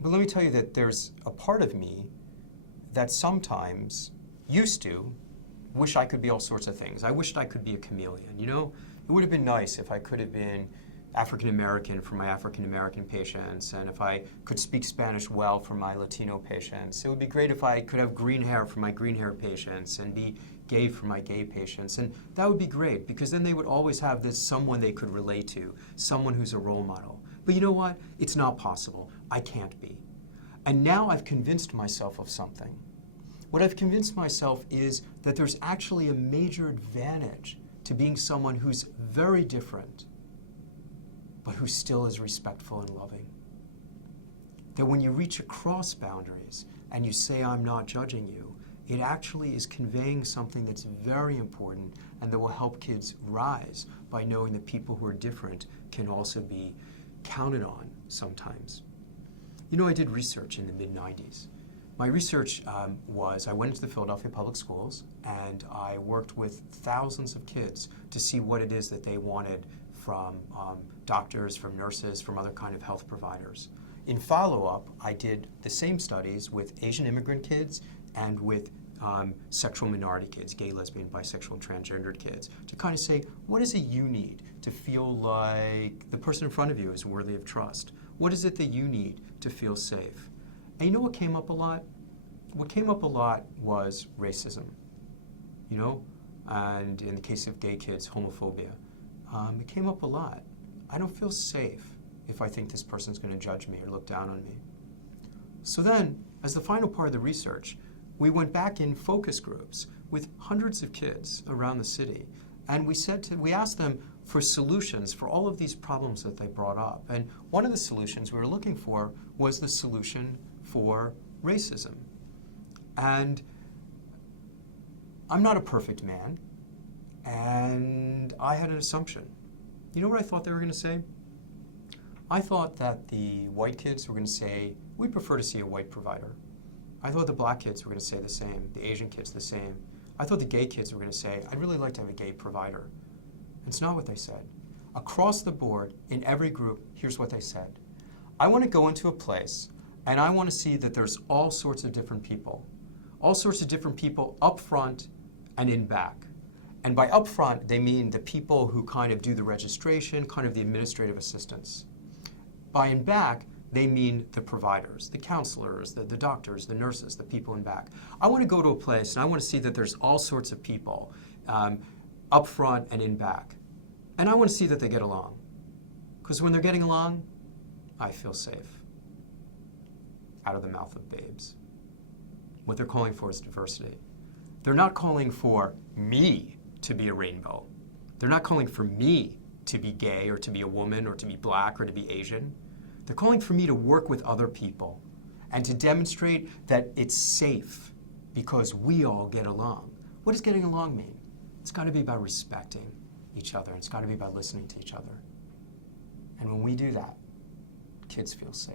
But let me tell you that there's a part of me that sometimes used to wish I could be all sorts of things. I wished I could be a chameleon. You know, it would have been nice if I could have been African American for my African American patients, and if I could speak Spanish well for my Latino patients. It would be great if I could have green hair for my green hair patients and be gay for my gay patients. And that would be great, because then they would always have this someone they could relate to, someone who's a role model. But you know what? It's not possible. I can't be. And now I've convinced myself of something. What I've convinced myself is that there's actually a major advantage to being someone who's very different, but who still is respectful and loving. That when you reach across boundaries and you say, I'm not judging you, it actually is conveying something that's very important and that will help kids rise by knowing that people who are different can also be counted on sometimes. You know, I did research in the mid-90s. My research was, I went into the Philadelphia Public Schools and I worked with thousands of kids to see what it is that they wanted from doctors, from nurses, from other kind of health providers. In follow-up, I did the same studies with Asian immigrant kids and with sexual minority kids, gay, lesbian, bisexual, and transgendered kids, to kind of say, what is it you need to feel like the person in front of you is worthy of trust? What is it that you need to feel safe? And you know what came up a lot? What came up a lot was racism, you know? And in the case of gay kids, homophobia. It came up a lot. I don't feel safe if I think this person's going to judge me or look down on me. So then, as the final part of the research, we went back in focus groups with hundreds of kids around the city, and we asked them for solutions for all of these problems that they brought up. And one of the solutions we were looking for was the solution for racism. And I'm not a perfect man, and I had an assumption. You know what I thought they were going to say? I thought that the white kids were going to say, we prefer to see a white provider. I thought the black kids were going to say the same, the Asian kids the same. I thought the gay kids were going to say, I'd really like to have a gay provider. It's not what they said. Across the board, in every group, here's what they said. I want to go into a place and I want to see that there's all sorts of different people up front and in back. And by up front, they mean the people who kind of do the registration, kind of the administrative assistants. By in back, they mean the providers, the counselors, the doctors, the nurses, the people in back. I want to go to a place and I want to see that there's all sorts of people up front and in back. And I want to see that they get along. Because when they're getting along, I feel safe. Out of the mouth of babes. What they're calling for is diversity. They're not calling for me to be a rainbow. They're not calling for me to be gay or to be a woman or to be black or to be Asian. They're calling for me to work with other people and to demonstrate that it's safe because we all get along. What does getting along mean? It's got to be about respecting each other. It's got to be about listening to each other. And when we do that, kids feel safe.